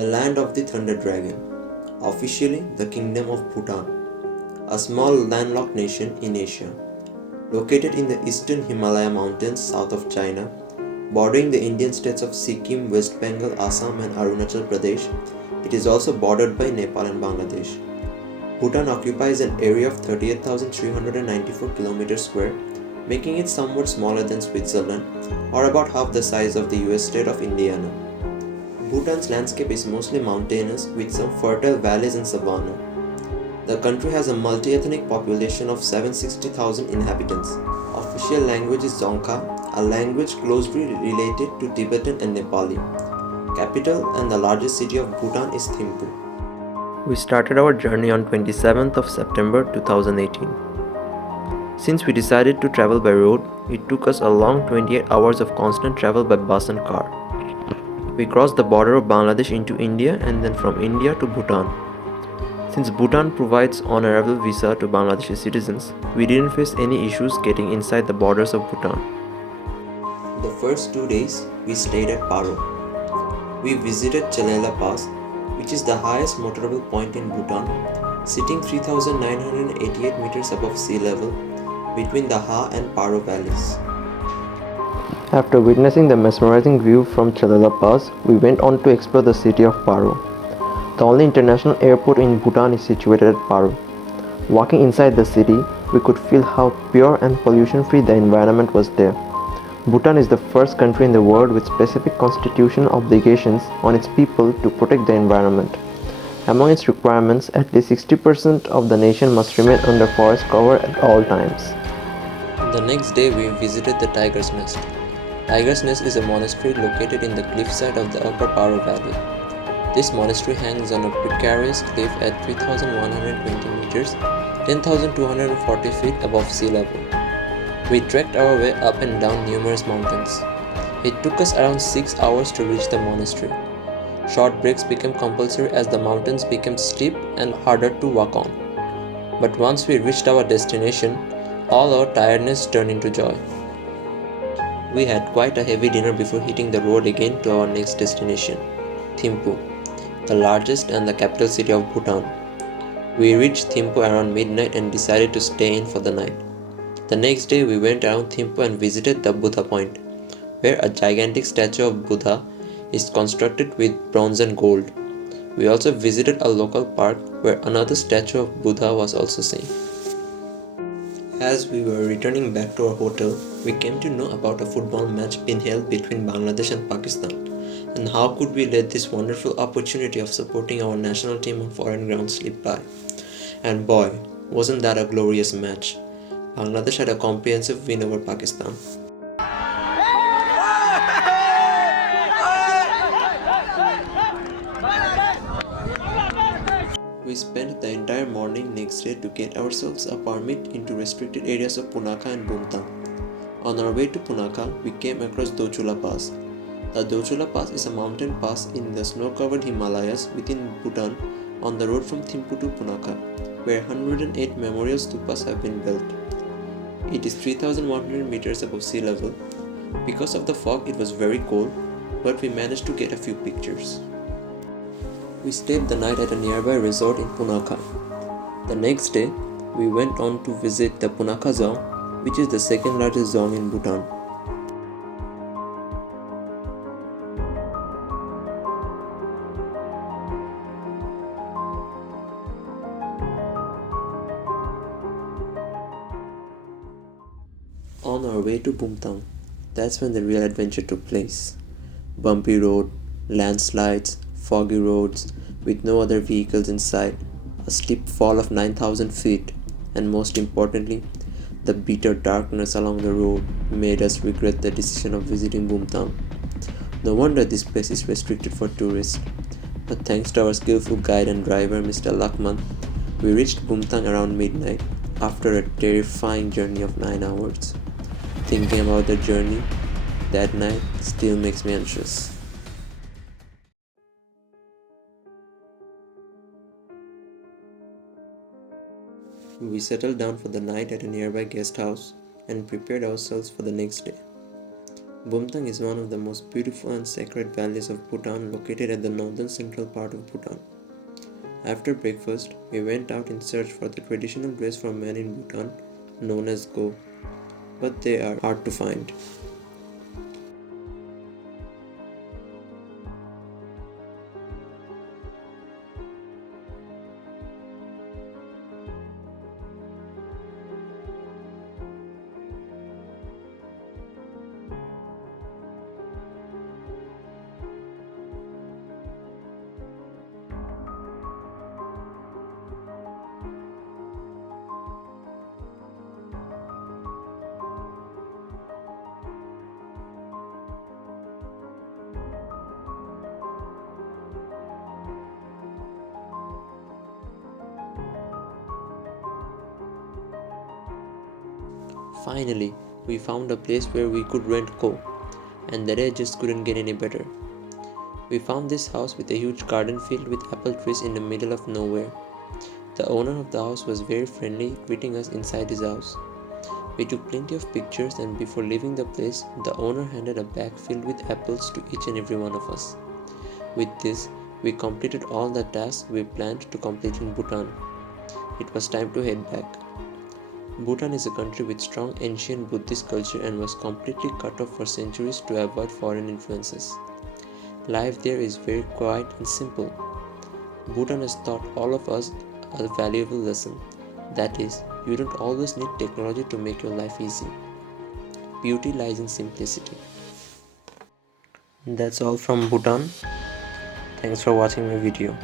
The land of the Thunder Dragon, officially the Kingdom of Bhutan, a small landlocked nation in Asia, located in the eastern Himalaya mountains south of China, bordering the Indian states of Sikkim, West Bengal, Assam and Arunachal Pradesh. It is also bordered by Nepal and Bangladesh. Bhutan occupies an area of 38,394 km square, making it somewhat smaller than Switzerland, or about half the size of the US state of Indiana. Bhutan's landscape is mostly mountainous with some fertile valleys and savanna. The country has a multi-ethnic population of 760,000 inhabitants. Official language is Dzongkha, a language closely related to Tibetan and Nepali. Capital and the largest city of Bhutan is Thimphu. We started our journey on 27th of September 2018. Since we decided to travel by road, it took us a long 28 hours of constant travel by bus and car. We crossed the border of Bangladesh into India and then from India to Bhutan. Since Bhutan provides on-arrival visa to Bangladeshi citizens, we didn't face any issues getting inside the borders of Bhutan. The first 2 days, we stayed at Paro. We visited Chalela Pass, which is the highest motorable point in Bhutan, sitting 3,988 meters above sea level between the Ha and Paro valleys. After witnessing the mesmerizing view from Chalela Pass, we went on to explore the city of Paro. The only international airport in Bhutan is situated at Paro. Walking inside the city, we could feel how pure and pollution-free the environment was there. Bhutan is the first country in the world with specific constitutional obligations on its people to protect the environment. Among its requirements, at least 60% of the nation must remain under forest cover at all times. The next day, we visited the Tiger's Nest. Tiger's Nest is a monastery located in the cliffside of the Upper Paro Valley. This monastery hangs on a precarious cliff at 3,120 meters, 10,240 feet above sea level. We trekked our way up and down numerous mountains. It took us around 6 hours to reach the monastery. Short breaks became compulsory as the mountains became steep and harder to walk on. But once we reached our destination, all our tiredness turned into joy. We had quite a heavy dinner before hitting the road again to our next destination, Thimphu, the largest and the capital city of Bhutan. We reached Thimphu around midnight and decided to stay in for the night. The next day we went around Thimphu and visited the Buddha Point, where a gigantic statue of Buddha is constructed with bronze and gold. We also visited a local park where another statue of Buddha was also seen. As we were returning back to our hotel, we came to know about a football match being held between Bangladesh and Pakistan, and how could we let this wonderful opportunity of supporting our national team on foreign ground slip by. And boy, wasn't that a glorious match. Bangladesh had a comprehensive win over Pakistan. We spent the entire morning next day to get ourselves a permit into restricted areas of Punakha and Bumtang. On our way to Punakha, we came across Dochula Pass. The Dochula Pass is a mountain pass in the snow-covered Himalayas within Bhutan on the road from Thimphu to Punakha, where 108 memorial stupas have been built. It is 3,100 meters above sea level. Because of the fog, it was very cold, but we managed to get a few pictures. We stayed the night at a nearby resort in Punakha. The next day, we went on to visit the Punakha Dzong, which is the second largest dzong in Bhutan. On our way to Bumtang, that's when the real adventure took place. Bumpy road, landslides, foggy roads with no other vehicles in sight, a steep fall of 9,000 feet, and most importantly, the bitter darkness along the road made us regret the decision of visiting Bumtang. No wonder this place is restricted for tourists. But thanks to our skillful guide and driver Mr. Lakman, we reached Bumtang around midnight after a terrifying journey of 9 hours. Thinking about the journey that night still makes me anxious. We settled down for the night at a nearby guest house and prepared ourselves for the next day. Bumtang is one of the most beautiful and sacred valleys of Bhutan, located at the northern central part of Bhutan. After breakfast, we went out in search for the traditional dress for men in Bhutan known as go, but they are hard to find. Finally, we found a place where we could rent co, and the day just couldn't get any better. We found this house with a huge garden filled with apple trees in the middle of nowhere. The owner of the house was very friendly, greeting us inside his house. We took plenty of pictures, and before leaving the place, the owner handed a bag filled with apples to each and every one of us. With this, we completed all the tasks we planned to complete in Bhutan. It was time to head back. Bhutan is a country with strong ancient Buddhist culture and was completely cut off for centuries to avoid foreign influences. Life there is very quiet and simple. Bhutan has taught all of us a valuable lesson. That is, you don't always need technology to make your life easy. Beauty lies in simplicity. That's all from Bhutan. Thanks for watching my video.